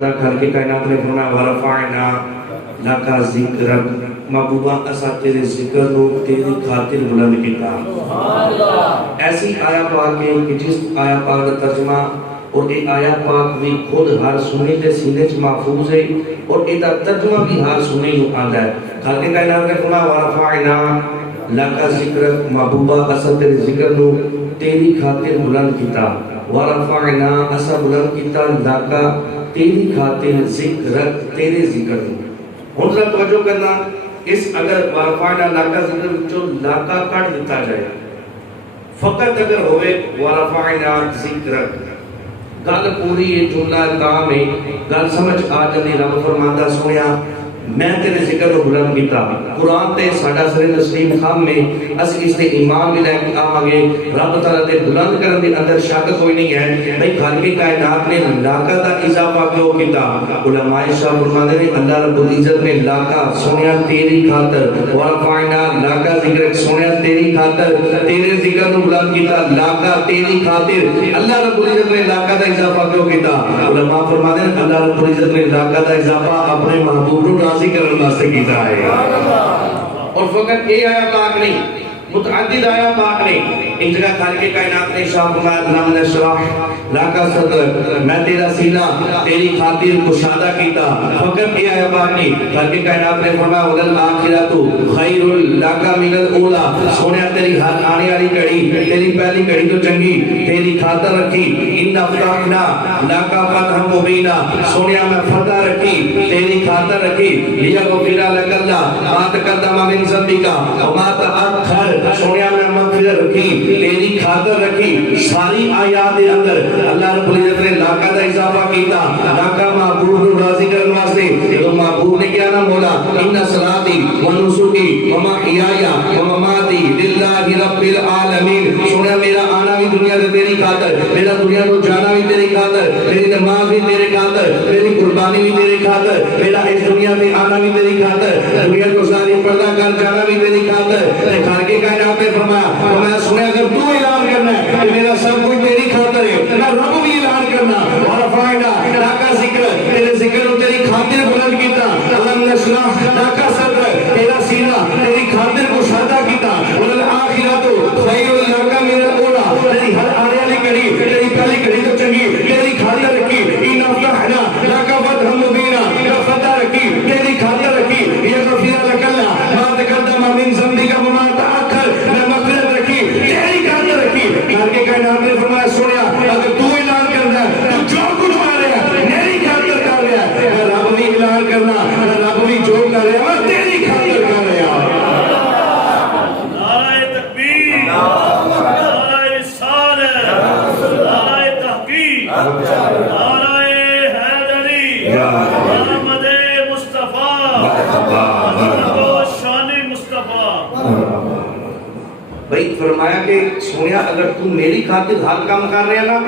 گھر کے کائنات نے فرمایا ورفعنا لک ذکرک، محبوبہ اسا تیرے ذکر کو تیری خاطر بلند کیتا۔ ایسی آیا پاک ہے کہ جس آیا پاک کا ترجمہ اور ایک آیا پاک بھی خود ہر سنی کے سینے چ محفوظ ہے اور ایک ترجمہ بھی ہر سنی کو آتا ہے۔ گھر کے کائنات نے فرمایا ورفعنا لک ذکرک، محبوبہ اسا تیرے ذکر کو تیری خاطر بلند کیتا۔ ورفعنا اسا بلند کیتا لک تیری خاطر ذکرک، تیرے ذکر کو۔ ہن ذرا توجہ کرنا، اس اگر ورفعنا لک ذکر جو لاکا کٹ دیتا جائے، فقط اگر ہوئے ورفعنا ذکرک، گل پوری ہے، جملہ کام ہے، گل سمجھ آ جاندی۔ رب فرماندا سونیا میں تیرے ذکر کو بلند کیتا۔ قرآن تے ساڈا سر تسلیم خام میں اس تے ایمان بھی لے کے آواں گے۔ رب تعالیٰ دے بلند کرن دے اندر شک کوئی نہیں ہے۔ بھئی گھر کی کائنات نے لاکا دا اضافہ کیوں کیتا؟ علماء شاہ فرماتے ہیں اللہ رب العزت نے لاکا سونیا تیری خاطر، ورفعنا لاکا ذکر سونیا تیری خاطر، تیرے ذکر کو بلند کیتا، لاکا تیری خاطر۔ اللہ رب العزت نے لاکا دا اضافہ کیوں کیتا؟ علماء فرماتے ہیں اللہ رب العزت نے لاکا دا اضافہ اپنے محبوب کو راضی کرنے واسطے کیتا ہے۔ اور فقط یہ آیا پاک نہیں، متعدد آیا پاک نہیں۔ ایک جگہ خالق کائنات نے شاہ فرمایا لم نشرح لک صدرک، میں تیرا سینہ تیری خاطر کشادہ کیتا۔ فقط یہ آیا پاک نہیں، خالق کائنات نے فرمایا وللآخرۃ خیر لک من الاولی، سونیا تیری ہر آنے والی گھڑی، تیری پہلی گھڑی تو چنگی تیری خاطر رکھی۔ ان فتحنا لک فتحا مبینا، سونیا میں فتح رکھی تیری خاطر رکھی۔ لیغفر لک اللہ ما تقدم من ذنبک وما تأخر، سونیا میں مغفرت رکھی تیری خاطر رکھی۔ ساری آیات کے اندر اللہ رب العزت نے لاکا دا اضافہ کیتا، لاکا محبوب کو راضی کرنے واسطے۔ تو محبوب نے کیا نہ بولا ان صلاتی و نسکی و محیای و مماتی للہ رب العالمین، سنیا میرا آنا بھی دنیا سے تیری خاطر، میرا دنیا کو جانا بھی تیری خاطر، میری نماز بھی تیری خاطر، میری قربانی بھی تیری خاطر، میرا اس دنیا میں آنا بھی تیری خاطر، دنیا کو ساری پردہ کر جانا بھی تیری خاطر۔ خالق کائنات نے فرمایا سنیا اگر تو اعلان کرنا ہے کہ میرا سب کچھ تیری خاطر ہے، میں رب بھی اعلان کرنا ورفعنا لک ذکرک، تیرے ذکر کو تیری خاطر بلند کیتا۔ لم نشرح لک صدرک، تیرا سینہ تیری خاطر کو شادہ کیتا۔ وللآخرۃ خیر لک من الاولی، تیری ہر آنے والی گھڑی، تیری پہلی گھڑی تو چنگی تیری خاطر رکھی۔ ان فتحنا لک فتحا مبینا، فتح رکھی تیری خاطر رکھی۔ لیغفر لک اللہ ما تقدم من ذنبک وما تأخر، میں مغفرت رکھی تیری خاطر رکھی۔ گھر کے کائنات نے فرمایا سویا اگر تو اعلان کرنا ہے تو جو کچھ کر رہا ہے میری خاطر کر رہا ہے، میں رب بھی اعلان کرنا، میں رب بھی جو کر رہا ہے میں تیری خاطر کر رہا ہوں۔ نعرہ تکبیر، نعرہ رسالت، نعرہ تحقیق، نعرہ حیدری، محمد مصطفیٰ، شان مصطفیٰ۔ بھئی فرمایا کہ سونیا اگر تو میری خاطر ہر کام کر رہے ہیں نا،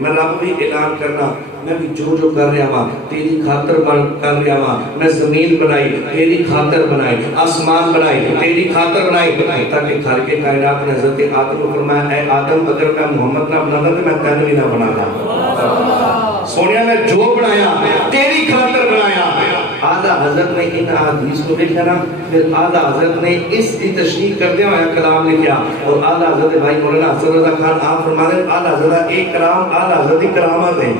میں رب بھی اعلان کرنا میں بھی جو کر رہا ہوں تیری خاطر کر رہا ہوں۔ میں زمین بنائی تیری خاطر بنائی، آسمان بنائی تیری خاطر بنائی، تاکہ گھر کے کائنات نے حضرت آدم کو فرمایا اے آدم اگر میں محمد نہ بناتا تو میں تینوں بھی نہ بناتا۔ سونیا میں جو بنایا تیری خاطر بنایا۔ اعلیٰ حضرت نے ان حدیث کو لکھا نا، پھر اعلیٰ حضرت نے اس کی تشریح کرتے ہوئے کلام لکھا، اور اعلیٰ حضرت بھائی مولانا حسن رضا خان آپ فرماتے ہیں اعلیٰ حضرت ایک کلام اعلیٰ حضرت کی کرامت ہے،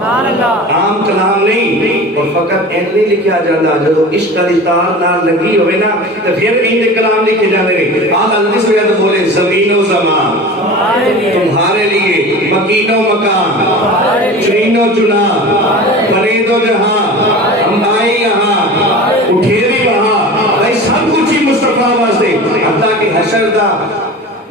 عام کلام نہیں۔ اور فقط این نہیں لکھا جاتا، جب عشق علی تار نہ لگی ہوئے نا تو پھر این کلام لکھے جانے گے۔ اعلیٰ حضرت اس وجہ بولے زمین و زمان تمہارے لیے، مکین و مکان، چنین و چنا، فرید و جہاں، ہم آئے یہاں اٹھے بھی وہاں، بھائی سب کچھ ہی مصطفیٰ واسطے، حتیٰ کہ حشر دا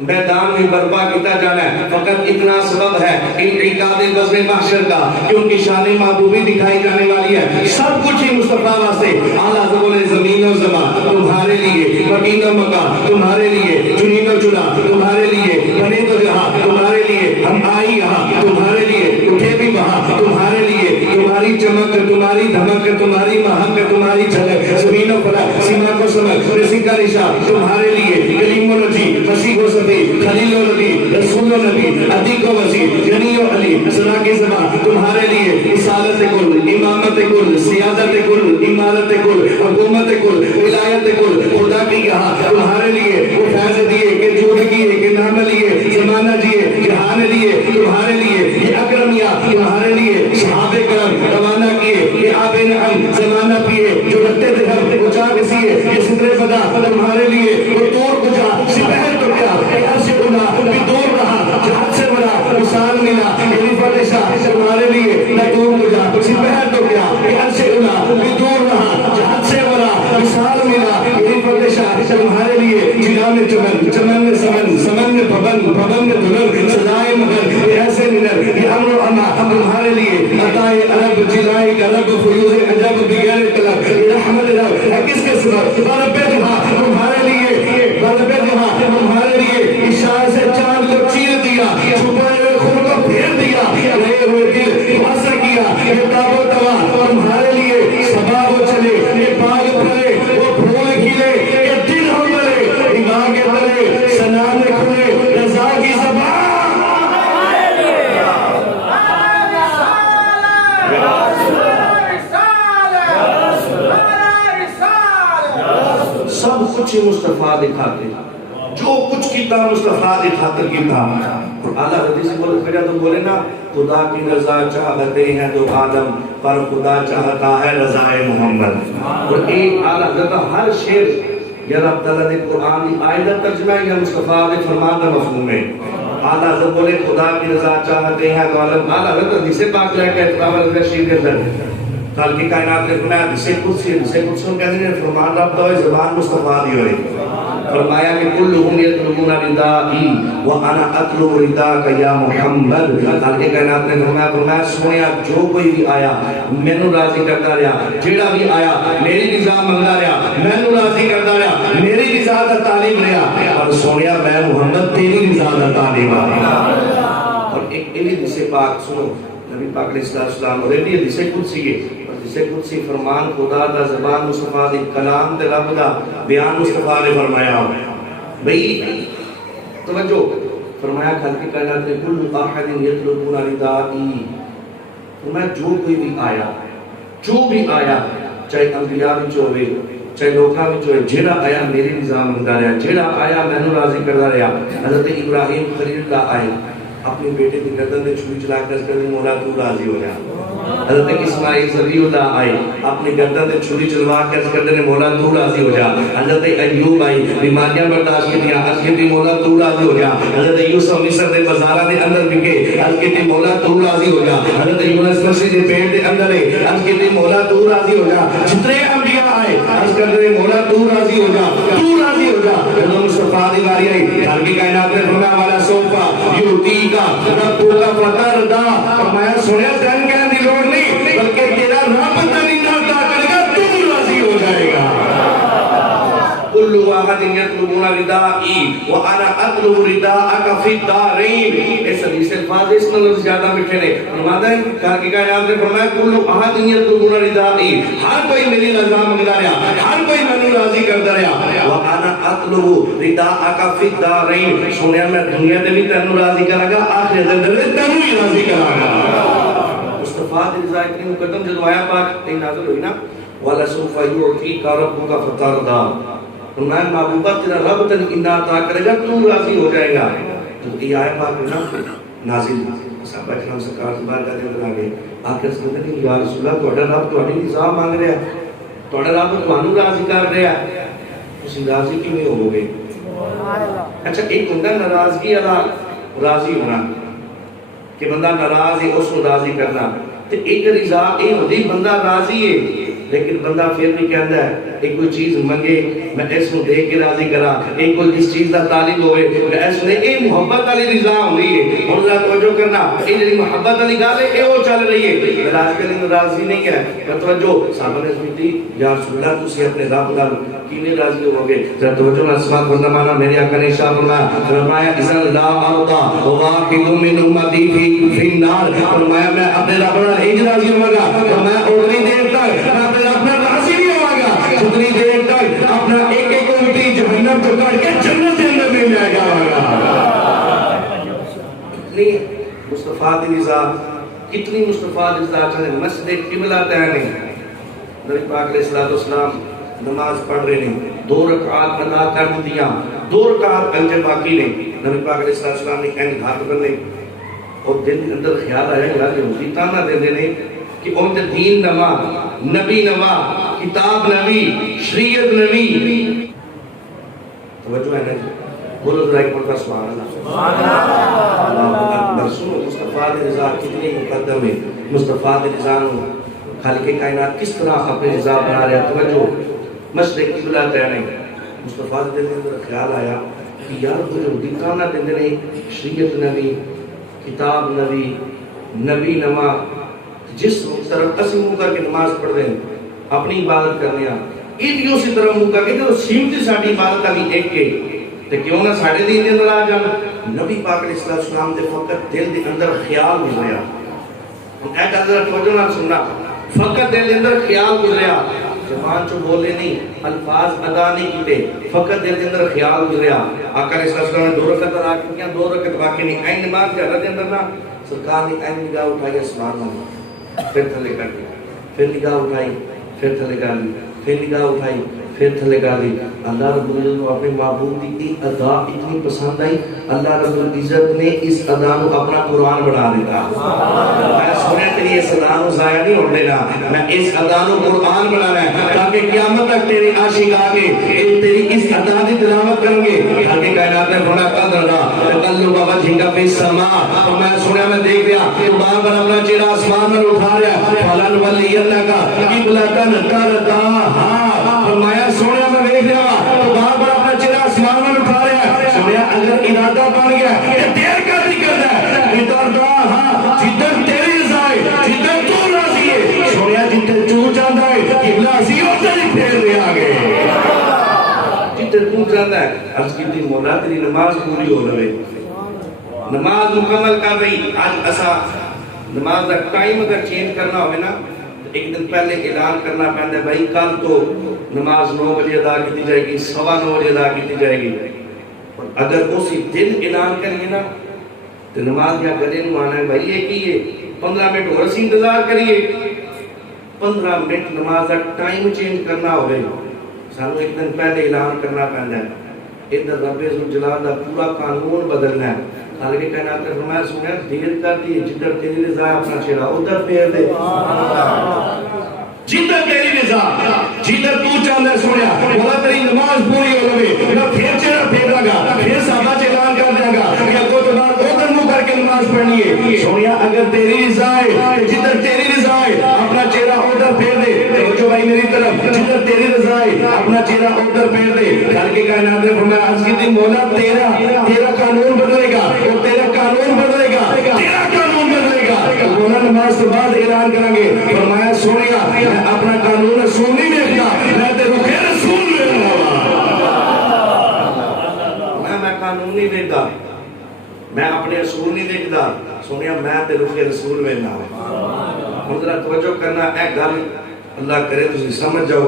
میدان میں برپا کیتا جانا ہے۔ فقط اتنا سبب ہے انعقاد بزم محشر کا کہ ان کی شان محبوبی دکھائی جانے والی ہے، سب کچھ ہی مصطفیٰ واسطے۔ اعلیٰ حضرت بولے زمین و زمان تمہارے لیے، مکین و مکان تمہارے لیے، چنین و چنا تمہارے لیے، فرید و جہاں تمہارے لیے، ہم آئی یہاں تمہارے لیے، اٹھے بھی وہاں تمہارے لیے، تمہاری چمک تمہاری دھمک تمہاری مہک تمہاری جھلک زمین و فلک سیما کو سمک رزق کا رشا تمہارے لیے کلیم و نجی مسیح و صفی خلیل و نبی رسول و نبی عتیق و وسیع غنی و علی سنا کی زبان تمہارے لیے رسالت کل امامت کل سیادت کل امارت کل حکومت کل ولایت کل خدا کی یہاں تمہارے لیے وہ فیض دیے کہ جود کیے کہ نام لیے زمانہ دیے جہان لیے تمہارے لیے یہ اکرمیہ تمہارے لیے صحابہ کرام روانہ کیے کہ آب نعم زمانہ پیے جو رکھتے تھے ہم اچا کسیے یہ سترے پدا تمہارے لیے وہ دور کجا سپہر تو کیا کہ عرش انا بھی دور رہا جہاں سے بڑا مثال ملا خلیفہ نشا تمہارے لیے نہ دور کجا سپہر تو کیا کہ عرش انا بھی دور رہا جہاں سے بڑا مثال ملا خلیفہ نشا تمہارے لیے جنا میں چمن چمن میں سمن سمن میں پبن پبن میں دلر سدائے مگر ایسے منر یہ امر و اما تمہارے لیے عطائے عرب جلائے کرب فیوز عجب بغیر طلب رحمت رب کس کے سبب رب جہاں تمہارے لیے رب جہاں تمہارے لیے اشارے سے چاند کو چیر دیا چھپائے ہوئے خون کو پھیر دیا رہے ہوئے دل واسع کیا یہ تاب و توا تمہارے لیے صبا وہ چلے یہ باغ پھلے وہ پھول کھلے یہ دل ہو ملے نگاہ کے تلے سنان کھلے رضا کی زبان سب کچھ مصطفیٰ دکھاتے جو کچھ کیتا مصطفیٰ دکھاتے کیتا اور اعلیٰ حدیث بولے پھر تو بولے نا خدا کی رضا چاہتے ہیں تو آدم پر خدا چاہتا ہے رضا محمد اور ایک اعلیٰ حضرت ہر شعر یا رب تعالیٰ نے قرآن کی آیت ترجمہ یا مصطفیٰ نے فرمان کا مفہوم ہے اعلیٰ حضرت بولے خدا کی رضا چاہتے ہیں تو آدم اعلیٰ حضرت حدیث پاک لے کے اعتبار رشید کے اندر کل کی کائنات نے فرمایا جسے قدسوں کہتے ہیں فرمان رب تو زبان مصطفیٰ دی ہوئی فرمایا کہ کلہم یطلبون ردائی وانا اطلب رداک یا محمد کل کی کائنات نے فرمایا سویا جو کوئی بھی آیا مینوں راضی کرتا رہا جیڑا بھی آیا میری رضا منگتا رہا مینوں راضی کرتا رہا میری رضا دا طالب رہا اور سویا میں محمد تیری رضا دا طالب رہا اور ایک حدیث پاک سنو نبی پاک علیہ السلام اور یہ حدیث قدسی ہے جسے قدسی فرمان خدا دا زبان مصطفیٰ دی کلام تے رب دا بیان مصطفیٰ نے فرمایا بھئی توجہ فرمایا خلق کائنات نے کل احد یطلبون ردائی فرمایا جو کوئی بھی آیا چاہے انبیاء وچ ہوے چاہے لوکاں وچ ہوے جیڑا آیا میری رضا منگدا رہیا جیڑا آیا مینوں راضی کردا رہیا حضرت ابراہیم خلیل اللہ آئے اپنے بیٹے کی گردن میں چھری چلا کر کرنے مولا تو راضی ہو جا حضرت اسماعیل ذبیح اللہ آئے اپنی گردن میں چھری چلوا کر کرنے مولا تو راضی ہو جا حضرت ایوب آئی بیماریاں برداشت کی دیا عرض کی مولا تو راضی ہو جا حضرت یوسف مصر دے بازاراں دے اندر بکے عرض کی مولا تو راضی ہو جا حضرت یونس مسیح دے پیٹ دے اندر ہے عرض کی مولا تو راضی ہو جا جتنے انبیاء آئے عرض کرنے مولا تو راضی ہو جا تو راضی ہو جا جب مصطفیٰ دی باری آئی گھر کی کائنات میں فرمایا والا صوفہ یوتی کا ربو کا فتر دا فرمایا سنیا تن کہنے دی لوڑ نہیں بلکہ تیرا رب تنی ناتا کرے گا تو راضی ہو جائے گا کل واحد یطلبون ردائی وانا اطلب رداءک فی الدارین اس حدیث الفاظ اس میں لفظ زیادہ مٹھے نے فرماتا ہے کہا کہ آپ نے فرمایا کل واحد یطلبون ردائی ہر کوئی میری رضا منگتا رہا ہر کوئی میں راضی کرتا رہا وانا اطلب رداءک فی الدارین سنیا میں دنیا تے بھی تینوں راضی کراں گا آخرت دے اندر تینوں ہی راضی کراں گا مصطفیٰ دی رضا اتنی مقدم جب آیا پاک نازل ہوئی نا وَلَسَوْفَ يُعْطِيكَ رَبُّكَ فَتَرْضَىٰ فرمایا محبوبہ تیرا رب تن انا عطا کرے گا تو راضی ہو جائے گا تو یہ آیت پاک نا نازل صحابہ کرام سرکار کی بارگاہ کے اندر آ گئے آ کے کہتے ہیں یا رسول اللہ تہاڈا رب تہاڈی رضا مانگ رہا ہے تہاڈا رب تانوں راضی کر رہا ہے تسی راضی کیویں ہو گے اچھا ایک ہوندا ناراضگی والا راضی ہونا کہ بندہ ناراض ہے اس کو راضی کرنا تے ایک رضا اے ہوندی بندہ راضی ہے لیکن بندہ پھر بھی کہتا ہے ایک کوئی چیز منگے میں اس کو دے کے راضی کرا، ایک کوئی اس چیز کا طالب ہوئے میں اس نے یہ محبت والی رضا ہوئی ہے، اور ذرا توجہ کرنا یہ جی محبت والی گل ہے یہ چل رہی ہے، راضی کرنے راضی نہیں ہے توجہ صاحب نے سنتی یا رسول اللہ تسی اپنے رب نال کیویں راضی ہو گے، ذرا توجہ نال سماعت فرمانا مانا میرے آقا نے ارشاد فرمایا اذا لا ارضا واقع من امتی فی النار، فرمایا میں اپنے رب نال انج راضی ہوں گا، فرمایا اتنی دیر تک میں اپنے رب نال راضی نہیں ہوں گا جتنی دیر تک اپنا ایک ایک امتی جہنم کو کاٹ کے جنت کے اندر نہیں لے جاؤں اتنی مصطفیٰ دی رضا، اتنی مصطفیٰ دی رضا چاہے مسجد قبلہ تینے نبی پاک علیہ السلام نماز پڑھ رہے ہیں، 2 رکعات ادا کر دیا، 2 رکعات پنجے باقی نے، نبی پاک علیہ السلام نے کہیں ہاتھ بندے اور دل کے اندر خیال آیا یار یہودی تانا دے دینے کہ ان کے دین نوا، نبی نوا، کتاب نبی، شریعت نبی، توجہ ہے نا جی بولو ذرا ایک مرتبہ سبحان اللہ، اللہ اکبر، سنو مصطفیٰ دی رضا کتنی مقدم ہے، مصطفیٰ دی رضا نو خالق کائنات کس طرح اپنی رضا بنا رہا ہے، توجہ مشرق قبلہ تینے مصطفیٰ دے دل اندر خیال آیا کہ یار وہ یہودی تانا دے دینے شریعت نبی، کتاب نبی، نبی نما، جس طرف اسی منہ کر کے نماز پڑھ دیں اپنی عبادت کرنے یہ بھی اسی طرح منہ کر کے جو سیمتی ساڑھی عبادت علی ایک کے تو کیوں نہ ساڑھے دین دے اندر آ جانا، نبی پاک علیہ السلام دے فقط دل دے اندر خیال گزریا، اے قدر توجہ نہ سننا، فقط دل دے اندر خیال گزریا، زبان چو بولے نہیں، الفاظ ادا نہیں کیتے، فقط دل دے اندر خیال گزریا، آقا علیہ السلام نے 2 رکعت ادا کیاں، 2 رکعت باقی نہیں، این نماز کے حضرت اندر نا سرکار نے این نگاہ اٹھائی اسمان میں، پھر تھلے کر دی، پھر نگاہ اٹھائی، پھر تھلے کر دی، پھر نگاہ اٹھائی، پھر تھلے کر دی، اللہ رب العزت کو اپنے معبود کی ادا اتنی پسند آئی، اللہ رب العزت نے اس ادا کو اپنا قرآن بنا دیتا، میں سنیں تیری اس ادا کو ضائع نہیں ہونے دینا، میں اس ادا کو قرآن بنانا ہے تاکہ قیامت تک تیرے عاشق آگے تیری اس ادا کی تلاوت کریں گے، تاکہ کائنات میں بڑا قدر رہا تقلب وجهك في السماء، اور میں سنیا میں دیکھ لیا کہ بار بار اپنا چہرہ آسمان میں اٹھا رہا ہے، فَلَنْوَلِّيَنَّكَ قِبْلَةً تَرْضَاهَا، فرمایا سنیا میں دیکھ لیا تو بار بار اپنا چہرہ آسمان میں اٹھا رہا ہے، سنیا اگر ارادہ بن گیا کہ دیر کا ذکر ہے تَرْضَاهَا، جدھر تیری رضا ہے، جدھر تو راضی ہے، سنیا جدھر تو چاہتا ہے قبلہ اسی ادھر ہی پھیر دے آگے، جدھر تو چاہتا ہے عرض کی تھی مولا تیری نماز پوری ہو رہے، نماز مکمل کر رہی، آج ایسا نماز کا ٹائم اگر چینج کرنا ہوئے نا ایک دن پہلے اعلان کرنا پہنتا ہے بھائی کل تو نماز 9 بجے ادا کی جائے گی، 9:15 بجے ادا کی جائے گی، اگر اسی دن اعلان کریں گے نا تو نماز کیا کرے آنا ہے بھائی یہ کی ہے 15 منٹ اور اسی انتظار کریے، 15 منٹ نماز کا ٹائم چینج کرنا ہوئے سانو ایک دن پہلے اعلان کرنا پہنتا ہے، ادھر رب الجلال کا پورا قانون بدلنا ہے، خالق کائنات نے فرمایا سنیا دیر کر دی جدھر تیری رضا اپنا چہرہ ادھر پھیر دے، جدھر تیری رضا جدھر تو چاہتا ہے سنیا بولا تیری نماز پوری ہو لگے میں پھر چہرہ پھیر لگا، پھر صحابہ اعلان کر دیا گا کہ اب تو بعد ادھر منہ کر کے نماز پڑھنی ہے، سنیا اگر تیری رضا ہے جدھر تیری رضا ہے اپنا چہرہ ادھر پھیر دے، جو بھائی میری طرف جدھر تیری رضا ہے اپنا چہرہ ادھر پھیر دے، خالق کائنات نے فرمایا عرض کی تھی مولا تیرا قانون بدلے گا، اور تیرا قانون بدلے گا، تیرا قانون بدلے گا، مولا نماز کے بعد اعلان کریں گے، فرمایا سونیا میں اپنا قانون رسول نہیں دیکھتا میں تے رخ رسول دیکھتا میں قانون نہیں دیکھتا میں اپنے رسول نہیں دیکھتا، سونیا میں تے رخ رسول دیکھتا ہوں، ذرا توجہ کرنا اے گل اللہ کرے تسی سمجھ جاؤ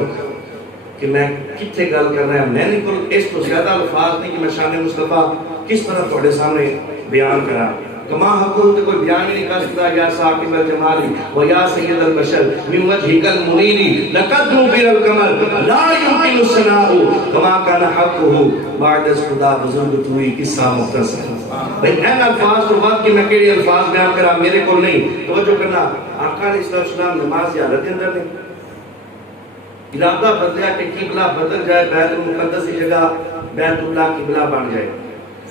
کہ میں کتنے گل کرنا ہے، میں نہیں کوئی اس تو زیادہ الفاظ نہیں کہ میں شان مصطفیٰ کس طرح تھوڑے سامنے بیان کرا، کما حقوق تو کوئی بیان نہیں کر سکتا، یا ثاقب الجمالی و یا سید البشر من وجهک المنیری لقد نوبر القمر لا يمكن الثناء کما کان حقه بعد از خدا بزرگ توئی قصہ مختصر، بھئی این الفاظ تو بات کہ میں کیڑے الفاظ بیان کرا میرے کو نہیں، توجہ کرنا آقا علیہ السلام نماز کی حالت اندر نہیں، ارادہ بدلیا کہ قبلہ بدل جائے، بیت المقدس کی جگہ بیت اللہ قبلہ بن جائے،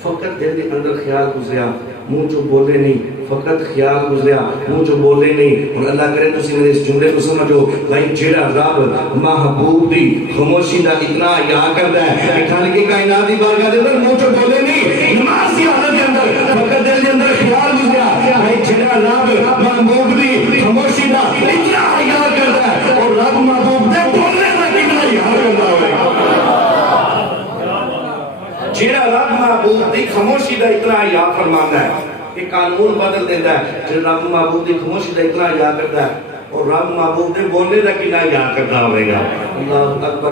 فقط دل کے اندر خیال گزریا، منہ جو بولے نہیں، فقط خیال گزریا وہ جو بولے نہیں اور اللہ کرے تو میرے اس جملے کو سمجھو بھائی جڑا رب محبوب دی خاموشی دا اتنا یا کرتا ہے کہ خالق کائنات دی بارگاہ دے اندر منہ جو بولے نہیں نماز کی حالت کے اندر فقط دل کے اندر خیال گزریا بھائی جڑا رب محبوب دی خاموشی دا اتنا یا کرتا ہے اور رب محبوب دے بولنے دا کتنا یا کرتا ہوئے جڑا رب محبوب دی خاموشی دا اتنا یا فرمانا ہے کہ قانون بدل دیتا ہے جڑا رب محبوب دی خاموشی دا اتنا یا کرتا ہے اور رب محبوب دے بولنے دا کتنا یا کرتا ہوئے گا اللہ اکبر